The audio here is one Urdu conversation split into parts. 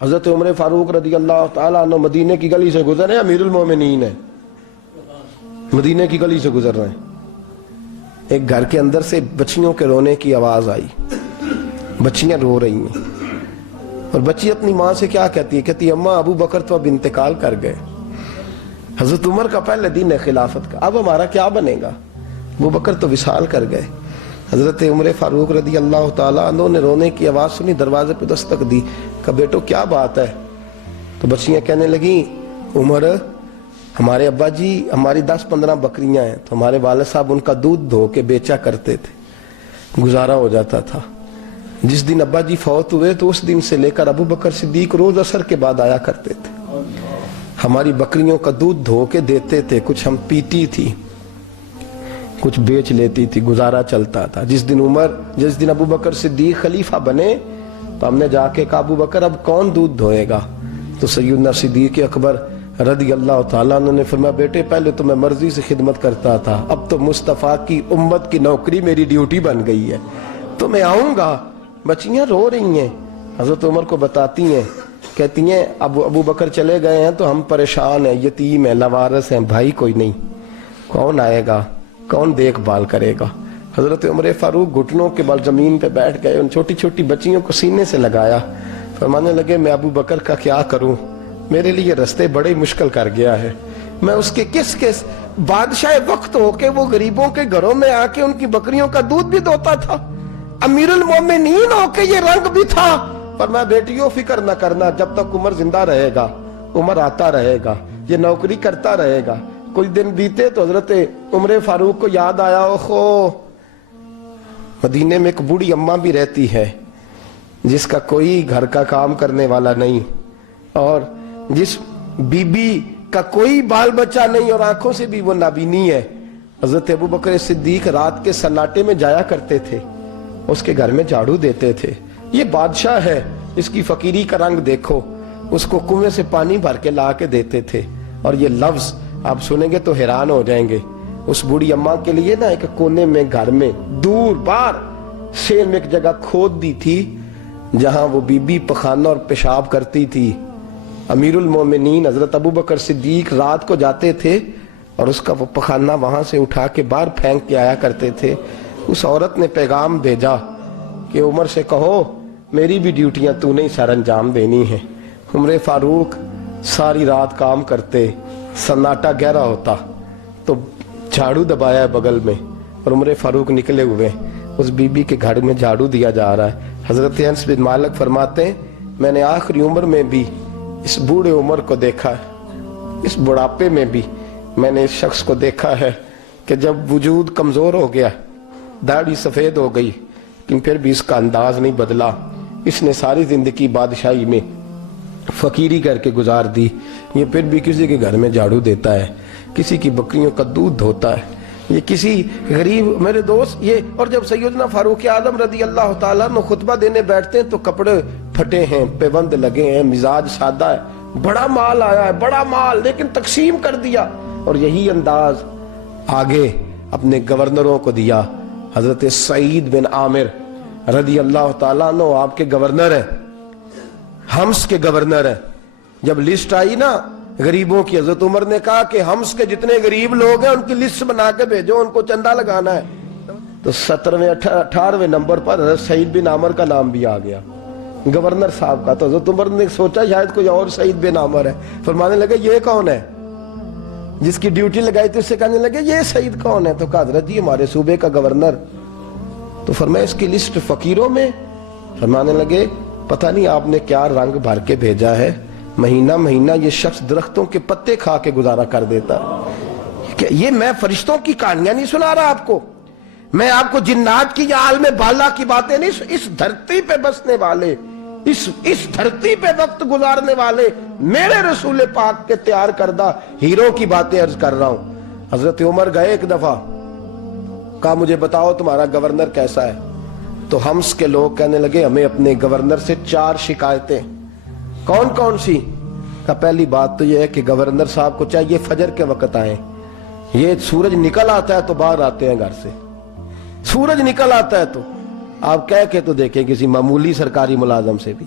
حضرت عمر فاروق رضی اللہ تعالیٰ عنہ مدینے کی گلی سے گزر رہے ہیں، امیر المومنین ہے، مدینے کی گلی سے گزر رہے ہیں، ایک گھر کے اندر سے بچیوں کے رونے کی آواز آئی، بچیاں رو رہی ہیں، اور بچی اپنی ماں سے کیا کہتی ہے؟ کہتی ہے اماں ابو بکر تو اب انتقال کر گئے، حضرت عمر کا پہلے دن ہے خلافت کا، اب ہمارا کیا بنے گا؟ ابو بکر تو وصال کر گئے۔ حضرت عمر فاروق رضی اللہ تعالیٰ عنہ نے رونے کی آواز سنی، دروازے پہ دستک دی، کہا بیٹو کیا بات ہے؟ تو بچیاں کہنے لگیں عمر ہمارے ابا جی ہماری 10-15 بکریاں ہیں، تو ہمارے والد صاحب ان کا دودھ دھو کے بیچا کرتے تھے، گزارا ہو جاتا تھا۔ جس دن ابا جی فوت ہوئے تو اس دن سے لے کر ابو بکر صدیق روز عصر کے بعد آیا کرتے تھے، ہماری بکریوں کا دودھ دھو کے دیتے تھے، کچھ ہم پیتی تھی، کچھ بیچ لیتی تھی، گزارا چلتا تھا۔ جس دن ابو بکر صدیق خلیفہ بنے تو ہم نے جا کے کہا ابو بکر اب کون دودھ دھوئے گا؟ تو سیدنا صدیق اکبر رضی اللہ تعالیٰ عنہ نے فرمایا بیٹے پہلے تو میں مرضی سے خدمت کرتا تھا، اب تو مصطفیٰ کی امت کی نوکری میری ڈیوٹی بن گئی ہے، تو میں آؤں گا۔ بچیاں رو رہی ہیں، حضرت عمر کو بتاتی ہیں، کہتی ہیں ابو بکر چلے گئے ہیں تو ہم پریشان ہیں، یتیم ہیں، لاوارث ہیں، بھائی کوئی نہیں، کون آئے گا، کون دیکھ بھال کرے گا؟ حضرت عمر فاروق گھٹنوں کے بل زمین پہ بیٹھ گئے، ان چھوٹی چھوٹی بچیوں کو سینے سے لگایا، فرمانے لگے میں ابو بکر کا کیا کروں، میرے لیے رستے بڑے مشکل کر گیا ہے، میں اس کے کس بادشاہ وقت ہو کے وہ غریبوں کے گھروں میں آ کے ان کی بکریوں کا دودھ بھی دوتا تھا، امیر المومنین ہو کے یہ رنگ بھی تھا۔ فرمایا بیٹیوں فکر نہ کرنا، جب تک عمر زندہ رہے گا، عمر آتا رہے گا، یہ نوکری کرتا رہے گا۔ کچھ دن بیتے تو حضرت عمر فاروق کو یاد آیا اوہو مدینے میں ایک بوڑھی اماں بھی رہتی ہے جس کا کوئی گھر کا کام کرنے والا نہیں، اور جس بی بی کا کوئی بال بچہ نہیں اور آنکھوں سے بھی وہ نابینی ہے۔ حضرت ابو بکر صدیق رات کے سناٹے میں جایا کرتے تھے، اس کے گھر میں جھاڑو دیتے تھے، یہ بادشاہ ہے، اس کی فقیری کا رنگ دیکھو، اس کو کنویں سے پانی بھر کے لا کے دیتے تھے، اور یہ لفظ آپ سنیں گے تو حیران ہو جائیں گے۔ اس بوڑھی اماں کے لیے نا ایک کونے میں گھر میں دور بار شیر میں ایک جگہ کھود دی تھی جہاں وہ بی بی پخانہ اور پیشاب کرتی تھی۔ امیر المومنین حضرت ابو بکر صدیق رات کو جاتے تھے اور اس کا وہ پخانہ وہاں سے اٹھا کے باہر پھینک کے آیا کرتے تھے۔ اس عورت نے پیغام بھیجا کہ عمر سے کہو میری بھی ڈیوٹیاں تو نے سر انجام دینی ہیں۔ عمر فاروق ساری رات کام کرتے، سناٹا گہرا ہوتا تو جھاڑو دبایا ہے بغل میں، اور عمر فاروق نکلے ہوئے اس بی بی کے گھر میں جھاڑو دیا جا رہا ہے۔ حضرت انس بن مالک فرماتے ہیں میں نے آخری عمر میں بھی اس بوڑھے عمر کو دیکھا ہے، اس بڑھاپے میں بھی میں نے اس شخص کو دیکھا ہے کہ جب وجود کمزور ہو گیا، داڑھی سفید ہو گئی، لیکن پھر بھی اس کا انداز نہیں بدلا، اس نے ساری زندگی بادشاہی میں فقیری کر کے گزار دی، یہ پھر بھی کسی کے گھر میں جھاڑو دیتا ہے، کسی کی بکریوں کا دودھ دھوتا ہے، یہ کسی غریب میرے دوست یہ۔ اور جب سیدنا فاروق اعظم رضی اللہ تعالیٰ عنہ خطبہ دینے بیٹھتے ہیں تو کپڑے پھٹے ہیں، پیوند لگے ہیں، مزاج سادہ ہے، بڑا مال آیا ہے، بڑا مال، لیکن تقسیم کر دیا، اور یہی انداز آگے اپنے گورنروں کو دیا۔ حضرت سعید بن عامر رضی اللہ تعالیٰ عنہ آپ کے گورنر ہیں، حمص کے گورنر ہیں۔ جب لسٹ آئی نا غریبوں کی، حضرت عمر نے کہا کہ حمص کے جتنے غریب لوگ ہیں ان کی لسٹ بنا کے بھیجو، ان کو چندہ لگانا ہے۔ تو 17ویں 18ویں نمبر پر حضرت سعید بن عامر کا نام بھی آ گیا، گورنر صاحب کا۔ تو حضرت عمر نے سوچا شاید کوئی اور سعید بن عامر ہے، فرمانے لگے یہ کون ہے؟ جس کی ڈیوٹی لگائی تھی اس سے کہنے لگے یہ سعید کون ہے؟ تو کہا حضرت جی ہمارے صوبے کا گورنر۔ تو فرمایا اس کی لسٹ فقیروں میں؟ فرمانے لگے پتہ نہیں آپ نے کیا رنگ بھر کے بھیجا ہے، مہینہ مہینہ یہ شخص درختوں کے پتے کھا کے گزارا کر دیتا ہے۔ کہ یہ میں فرشتوں کی کہانیاں نہیں سنا رہا آپ کو، میں آپ کو جنات کی یا عالم بالا کی باتیں نہیں، اس دھرتی پہ بسنے والے، اس دھرتی پہ وقت گزارنے والے میرے رسول پاک کے تیار کردہ ہیرو کی باتیں عرض کر رہا ہوں۔ حضرت عمر گئے ایک دفعہ، کہا مجھے بتاؤ تمہارا گورنر کیسا ہے؟ تو حمص کے لوگ کہنے لگے ہمیں اپنے گورنر سے 4 شکایتیں۔ کون کون سی؟ کہا پہلی بات تو یہ ہے کہ گورنر صاحب کو چاہیے فجر کے وقت آئیں، یہ سورج نکل آتا ہے تو باہر آتے ہیں گھر سے، سورج نکل آتا ہے تو آپ کہہ کے تو دیکھیں کسی معمولی سرکاری ملازم سے بھی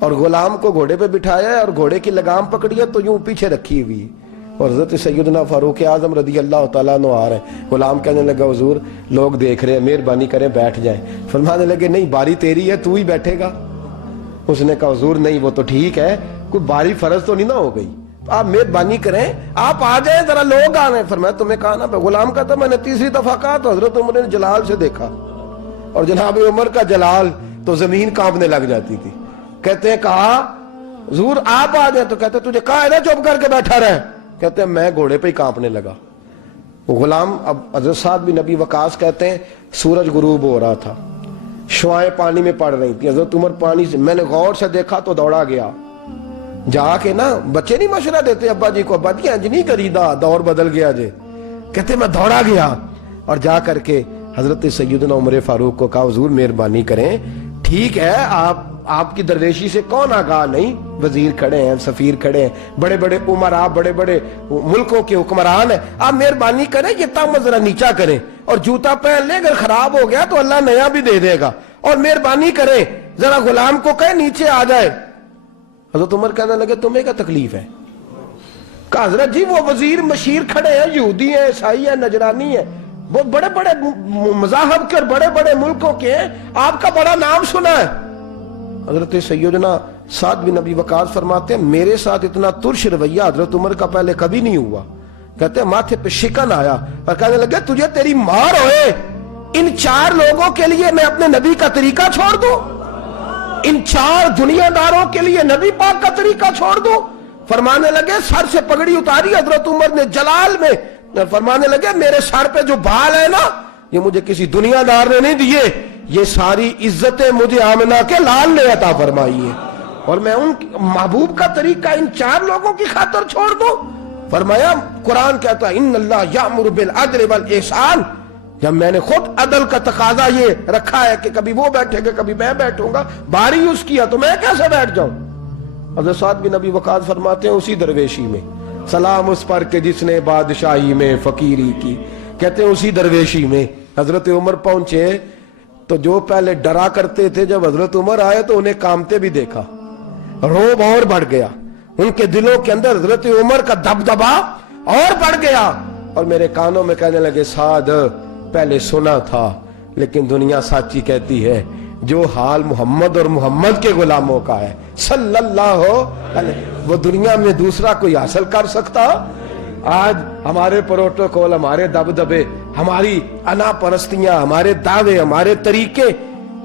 اور غلام کو گھوڑے پہ بٹھایا ہے اور گھوڑے کی لگام پکڑی ہے تو یوں پیچھے رکھی ہوئی، اور حضرت سیدنا فاروق اعظم رضی اللہ تعالیٰ عنہ آ رہے ہیں۔ غلام کہنے لگا حضور لوگ دیکھ رہے ہیں، مہربانی کریں بیٹھ جائیں۔ فرمانے لگے نہیں، باری تیری ہے، تو ہی بیٹھے گا۔ اس نے کہا حضور نہیں، وہ تو ٹھیک ہے، کوئی باری فرض تو نہیں نہ ہو گئی، آپ مہربانی کریں آپ آ جائیں، ذرا لوگ آ رہے ہیں۔ فرمایا تمہیں کہا نا، غلام کہتا میں نے تیسری دفعہ کہا تو حضرت عمر نے جلال سے دیکھا، اور جناب عمر کا جلال تو زمین کانپنے لگ جاتی تھی۔ کہتے ہیں کہا حضور آپ آ جائیں، تو کہتے تجھے کہا ہے نا چپ کر کے بیٹھا رہے، کہتے ہیں میں گھوڑے پہ ہی کانپنے لگا۔ غلام اب حضرت سعد بن ابی وقاص کہتے ہیں سورج غروب ہو رہا تھا، شعائیں پانی میں پڑ رہی تھی، حضرت عمر پانی سے، میں نے غور سے دیکھا تو دوڑا گیا، جا کے نا بچے نہیں مشورہ دیتے ابا جی کو، ابا جی انج نہیں کریدا، دور بدل گیا جے، کہتے میں دوڑا گیا اور جا کر کے حضرت سیدنا عمر فاروق کو کہا حضور مہربانی کریں، ٹھیک ہے آپ کی درویشی سے کون آگاہ نہیں، وزیر کھڑے ہیں، سفیر کھڑے ہیں، بڑے بڑے عمرا، بڑے بڑے ملکوں کے حکمران ہیں، آپ مہربانی کریں یہ تم ذرا نیچا کریں، اور جوتا پہن لے، اگر خراب ہو گیا تو اللہ نیا بھی دے دے گا، اور مہربانی کریں ذرا غلام کو کہیں نیچے آ جائے۔ حضرت عمر کہنے لگے تمہیں کیا تکلیف ہے؟ کہا حضرت جی وہ وزیر مشیر کھڑے ہیں، یہودی ہیں، عیسائی ہیں، نجرانی ہیں، وہ بڑے بڑے مذاہب کے اور بڑے بڑے ملکوں کے ہیں، آپ کا بڑا نام سنا ہے۔ حضرت سیدنا سعد بن ابی وقاص فرماتے ہیں میرے ساتھ اتنا ترش رویہ حضرت عمر کا پہلے کبھی نہیں ہوا، کہتے ہیں ماتھے پہ شکن آیا اور کہنے لگے تجھے تیری مار ہوئے، ان 4 لوگوں کے لیے میں اپنے نبی کا طریقہ چھوڑ دوں، ان 4 دنیا داروں کے لیے نبی پاک کا طریقہ چھوڑ دوں۔ فرمانے لگے سر سے پگڑی اتاری حضرت عمر نے جلال میں، فرمانے لگے میرے سر پہ جو بال ہے نا یہ مجھے کسی دنیا دار نے نہیں دیے، یہ ساری عزتیں مجھے آمنہ کے لال نے عطا فرمائی ہے، اور میں ان محبوب کا طریقہ ان 4 لوگوں کی خاطر چھوڑ دوں۔ فرمایا قرآن کہتا ہے ان اللہ یامر بالعدل والاحسان، جب میں نے خود عدل کا تقاضا یہ رکھا ہے کہ کبھی وہ بیٹھے گا کبھی میں بیٹھوں گا، باری اس کیا تو میں کیسے بیٹھ جاؤں۔ حضرت سعد بن ابی وقاص فرماتے ہیں اسی درویشی میں سلام اس پر کہ جس نے بادشاہی میں فقیری کی، کہتے ہیں اسی درویشی میں حضرت عمر پہنچے تو جو پہلے ڈرا کرتے تھے جب حضرت عمر آئے تو انہیں کامتے بھی دیکھا، روب اور بڑھ گیا، ان کے دلوں کے اندر حضرت عمر کا دبدبا اور بڑھ گیا، اور میرے کانوں میں کہنے لگے سعد پہلے سنا تھا لیکن دنیا سچی کہتی ہے، جو حال محمد اور محمد کے غلاموں کا ہے صلی اللہ علیہ، وہ دنیا میں دوسرا کوئی حاصل کر سکتا؟ آج ہمارے پروٹوکول، ہمارے دبدبے، ہماری انا پرستیاں، ہمارے دعوے، ہمارے طریقے،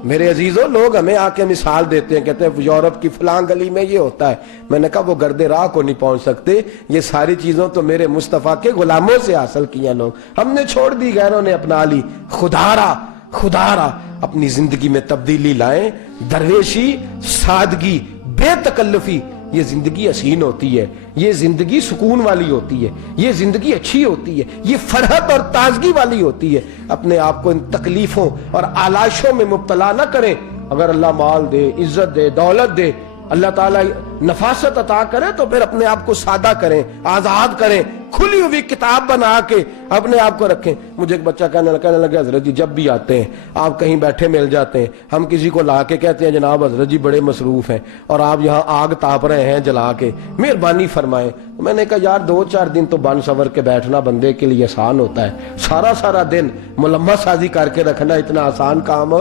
میرے عزیزوں لوگ ہمیں آ کے مثال دیتے ہیں، کہتے ہیں یورپ کی فلاں گلی میں یہ ہوتا ہے، میں نے کہا وہ گرد راہ کو نہیں پہنچ سکتے، یہ ساری چیزوں تو میرے مصطفیٰ کے غلاموں سے حاصل کیا، لوگ ہم نے چھوڑ دی، غیروں نے اپنا لی۔ خدا را اپنی زندگی میں تبدیلی لائیں، درویشی، سادگی، بے تکلفی، یہ زندگی حسین ہوتی ہے، یہ زندگی سکون والی ہوتی ہے، یہ زندگی اچھی ہوتی ہے، یہ فرحت اور تازگی والی ہوتی ہے۔ اپنے آپ کو ان تکلیفوں اور آلائشوں میں مبتلا نہ کریں، اگر اللہ مال دے، عزت دے، دولت دے، اللہ تعالیٰ نفاست عطا کرے تو پھر اپنے آپ کو سادہ کریں، آزاد کریں، کھلی ہوئی کتاب بنا کے اپنے آپ کو رکھیں۔ مجھے ایک بچہ کہنے لگا حضرت جی جب بھی آتے ہیں آپ کہیں بیٹھے مل جاتے ہیں، ہم کسی کو لا کے کہتے ہیں جناب حضرت جی بڑے مصروف ہیں اور آپ یہاں آگ تاپ رہے ہیں جلا کے، مہربانی فرمائیں۔ میں نے کہا یار 2-4 دن تو بن سور کے بیٹھنا بندے کے لیے آسان ہوتا ہے، سارا دن ملمت سازی کر کے رکھنا اتنا آسان کام،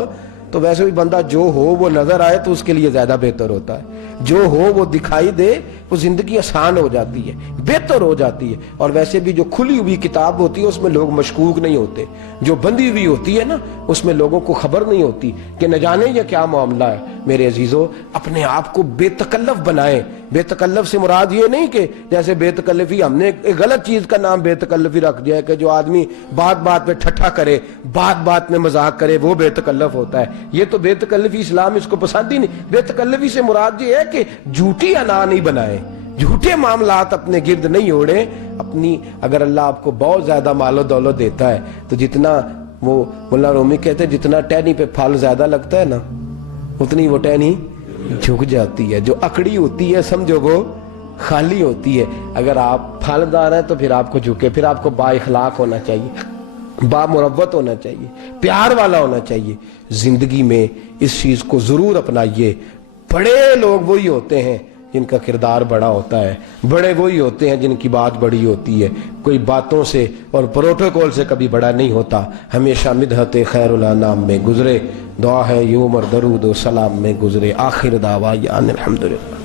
تو ویسے بھی بندہ جو ہو وہ نظر آئے تو اس کے لیے زیادہ بہتر ہوتا ہے، جو ہو وہ دکھائی دے، وہ زندگی آسان ہو جاتی ہے، بہتر ہو جاتی ہے۔ اور ویسے بھی جو کھلی ہوئی کتاب ہوتی ہے اس میں لوگ مشکوک نہیں ہوتے، جو بندی ہوئی ہوتی ہے نا اس میں لوگوں کو خبر نہیں ہوتی کہ نہ جانے یہ کیا معاملہ ہے۔ میرے عزیزوں اپنے آپ کو بے تکلف بنائیں۔ بے تکلف سے مراد یہ نہیں کہ جیسے بے تکلفی ہم نے ایک غلط چیز کا نام بے تکلفی رکھ دیا ہے کہ جو آدمی بات پہ ٹھٹھا کرے، بات میں مذاق کرے، وہ بے تکلف ہوتا ہے۔ یہ تو بے تکلفی اسلام اس کو پسند ہی نہیں۔ بے تکلفی سے مراد یہ ہے کہ جھوٹی انا نہیں بنائے، جھوٹے معاملات اپنے گرد نہیں اوڑے۔ اپنی اگر اللہ آپ کو بہت زیادہ مال و دولت دیتا ہے تو جتنا وہ مولانا رومی کہتے ہیں جتنا ٹہنی پہ پھل زیادہ لگتا ہے نا اتنی وہ ٹہنی جھک جاتی ہے، جو اکڑی ہوتی ہے سمجھو وہ خالی ہوتی ہے۔ اگر آپ پھلدار ہیں تو پھر آپ کو جھکے، پھر آپ کو با اخلاق ہونا چاہیے، با مروت ہونا چاہیے، پیار والا ہونا چاہیے۔ زندگی میں اس چیز کو ضرور اپنائیے، بڑے لوگ وہی ہوتے ہیں جن کا کردار بڑا ہوتا ہے، بڑے وہی ہوتے ہیں جن کی بات بڑی ہوتی ہے، کوئی باتوں سے اور پروٹوکول سے کبھی بڑا نہیں ہوتا، ہمیشہ مدحت خیر الانام میں گزرے، دعا ہے یوم اور درود و سلام میں گزرے۔ آخر دعویٰ الحمدللہ۔